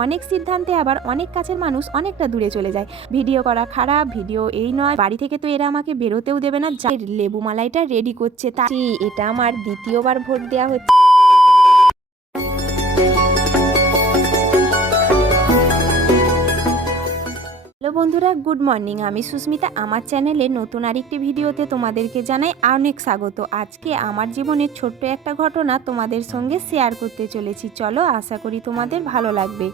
অনেক সিদ্ধান্তে আবার অনেক কাছের মানুষ অনেকটা দূরে চলে যায়। ভিডিও করা খারাপ, ভিডিও এই নয়, বাড়ি থেকে তো এরা আমাকে বেরোতেও দেবে না। লেবু মালাইটা রেডি করছে, এটা আমার দ্বিতীয়বার ভোট দেওয়া হচ্ছে। হ্যালো বন্ধুরা, গুড মর্নিং। আমি সুস্মিতা। আমার চ্যানেলে নতুন আরেকটি ভিডিওতে তোমাদেরকে জানাই অনেক স্বাগত। আজকে আমার জীবনের ছোট্ট একটা ঘটনা তোমাদের সঙ্গে শেয়ার করতে চলেছি। চলো, আশা করি তোমাদের ভালো লাগবে।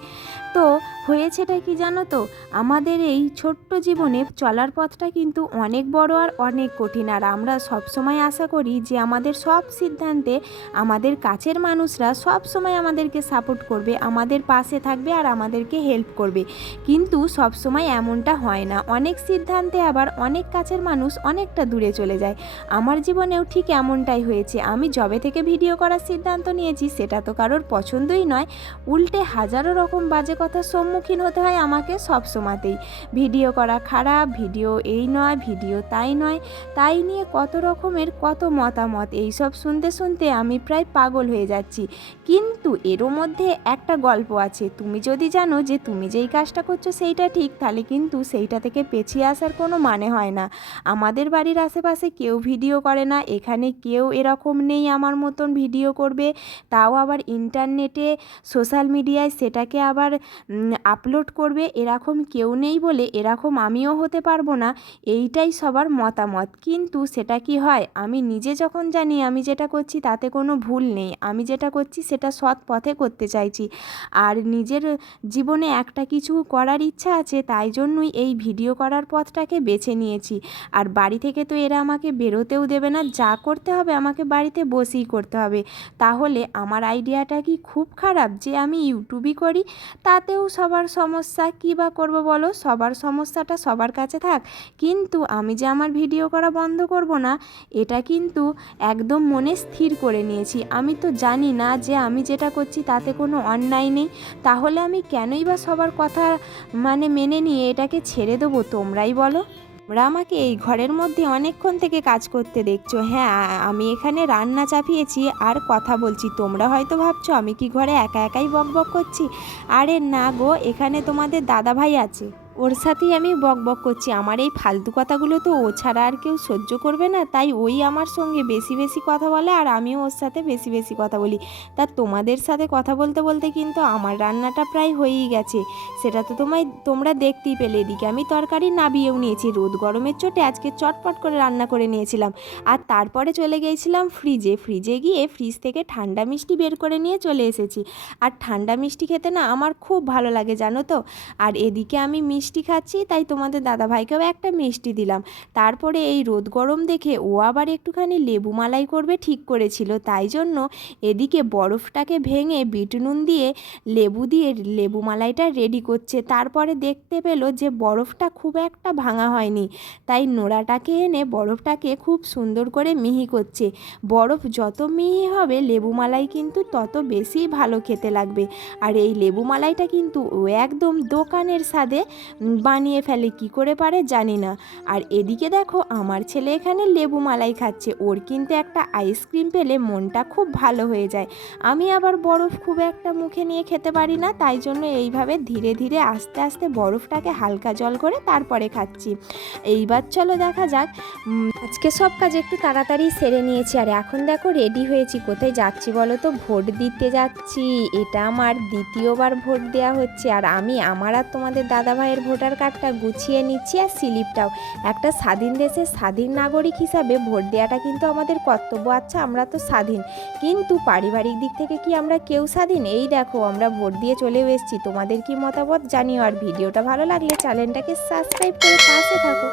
তো হয়েছেটা কি জানো তো, আমাদের এই ছোট্ট জীবনে চলার পথটা কিন্তু অনেক বড় আর অনেক কঠিন। আর আমরা সবসময় আশা করি যে আমাদের সব সিদ্ধান্তে আমাদের কাছের মানুষরা সব সময় আমাদেরকে সাপোর্ট করবে, আমাদের পাশে থাকবে আর আমাদেরকে হেল্প করবে। কিন্তু সব সময় এমনটা হয় না। অনেক সিদ্ধান্তে আবার অনেক কাছের মানুষ অনেকটা দূরে চলে যায়। আমার জীবনেও ঠিক এমনটাই হয়েছে। আমি যবে থেকে ভিডিও করার সিদ্ধান্ত নিয়েছি সেটা তো কারোর পছন্দই নয়, উল্টে হাজারো রকম বাজে কথার সম্মুখীন হতে হয় আমাকে সব সময়তেই। ভিডিও করা খারাপ, ভিডিও এই নয়, ভিডিও তাই নয়, তাই নিয়ে কত রকমের কত মতামত। এইসব শুনতে শুনতে আমি প্রায় পাগল হয়ে যাচ্ছি। কিন্তু এরও মধ্যে একটা গল্প আছে। তুমি যদি জানো যে তুমি যেই কাজটা করছো সেইটা ঠিক, তাহলে কিন্তু সেইটা থেকে পেছিয়ে আসার কোনো মানে হয় না। আমাদের বাড়ির আশেপাশে কেউ ভিডিও করে না, এখানে কেউ এরকম নেই আমার মতন ভিডিও করবে, তাও আবার ইন্টারনেটে সোশ্যাল মিডিয়ায় সেটাকে আবার আপলোড করবে, এরকম কেউ নেই বলে এরকম আমিও হতে পারবো না, এইটাই সবার মতামত। কিন্তু সেটা কি হয়, আমি নিজে যখন জানি আমি যেটা করছি তাতে কোনো ভুল নেই, আমি যেটা করছি সেটা সৎ পথে করতে চাইছি, আর নিজের জীবনে একটা কিছু করার ইচ্ছা আছে, তাই জন্যই এই ভিডিও করার পথটাকে বেছে নিয়েছি। আর বাড়ি থেকে তো এরা আমাকে বেরোতেও দেবে না, যা করতে হবে আমাকে বাড়িতে বসেই করতে হবে। তাহলে আমার আইডিয়াটা কি খুব খারাপ যে আমি ইউটিউবই করি? তাতেও সবার সমস্যা, কী বা করবো বলো, সবার সমস্যাটা সবার কাছে থাক। কিন্তু আমি যে আমার ভিডিও করা বন্ধ করব না, এটা কিন্তু একদম মনে স্থির করে নিয়েছি। আমি তো জানি না যে আমি যেটা করছি তাতে কোনো অন্যায় নেই, তাহলে আমি কেনই বা সবার কথা মেনে নিয়ে এটাকে ছেড়ে দেবো? তোমরাই বলো। তোমরা আমাকে এই ঘরের মধ্যে অনেকক্ষণ থেকে কাজ করতে দেখছো। হ্যাঁ, আমি এখানে রান্না চাপিয়েছি আর কথা বলছি। তোমরা হয়তো ভাবছো আমি কি ঘরে একা একাই বকবক করছি। আরে না গো, এখানে তোমাদের দাদাভাই আছে, ওর সাথেই আমি বকবক করছি। আমার এই ফালতু কথাগুলো তো ও ছাড়া আর কেউ সহ্য করবে না, তাই ওই আমার সঙ্গে বেশি বেশি কথা বলে আর আমিও ওর সাথে বেশি বেশি কথা বলি। তা তোমাদের সাথে কথা বলতে বলতে কিন্তু আমার রান্নাটা প্রায় হয়েই গেছে, সেটা তো তোমরা দেখতেই পেলে। এদিকে আমি তরকারি নাবিয়েও নিয়েছি, রোদ গরমের চোটে আজকে চটপট করে রান্না করে নিয়েছিলাম। আর তারপরে চলে গিয়েছিলাম ফ্রিজে গিয়ে ফ্রিজ থেকে ঠান্ডা মিষ্টি বের করে নিয়ে চলে এসেছি। আর ঠান্ডা মিষ্টি খেতে না আমার খুব ভালো লাগে জানো তো। আর এদিকে আমি মিষ্টি খাচ্ছি, তাই তোমাদের দাদাভাইকেও একটা মিষ্টি দিলাম। তারপরে এই রোদ গরম দেখে ও আবার একটুখানি লেবু মালাই করবে ঠিক করেছিল, তাই জন্য এদিকে বরফটাকে ভেঙে বিট নুন দিয়ে লেবু দিয়ে লেবু মালাইটা রেডি করছে। তারপরে দেখতে পেলো যে বরফটা খুব একটা ভাঙা হয়নি, তাই নোড়াটাকে এনে বরফটাকে খুব সুন্দর করে মিহি করছে। বরফ যত মিহি হবে লেবু মালাই কিন্তু তত বেশি ভালো খেতে লাগবে। আর এই লেবু মালাইটা কিন্তু ও একদম দোকানের স্বাদে বানিয়ে ফেলে, কি করে পারে জানি না। আর এদিকে দেখো আমার ছেলে এখানে লেবু মালাই খাচ্ছে, ওর কিন্তু একটা আইসক্রিম পেলে মনটা খুব ভালো হয়ে যায়। আমি আবার বরফ খুব একটা মুখে নিয়ে খেতে পারি না, তাই জন্য এইভাবে ধীরে ধীরে আস্তে আস্তে বরফটাকে হালকা জল করে তারপরে খাচ্ছি। এইবার চলো দেখা যাক। আজকে সব কাজ একটু তাড়াতাড়ি সেরে নিয়েছি, আর এখন দেখো রেডি হয়েছি। কোথায় যাচ্ছি বলো তো? ভোট দিতে যাচ্ছি। এটা আমার দ্বিতীয়বার ভোট দেওয়া হচ্ছে, আর আমি আমার আর তোমাদের দাদাভাইয়ের ভোটার কার্ডটা গুছিয়ে নিচ্ছি, আর স্লিপটাও। একটা স্বাধীন দেশের স্বাধীন নাগরিক হিসাবে ভোট দেওয়াটা কিন্তু আমাদের কর্তব্য। আচ্ছা, আমরা তো স্বাধীন, কিন্তু পারিবারিক দিক থেকে কি আমরা কেউ স্বাধীন? এই দেখো আমরা ভোট দিয়ে চলেও এসেছি। তোমাদের কি মতামত জানিও, আর ভিডিওটা ভালো লাগলে চ্যানেলটাকে সাবস্ক্রাইব করে পাশে থাকো।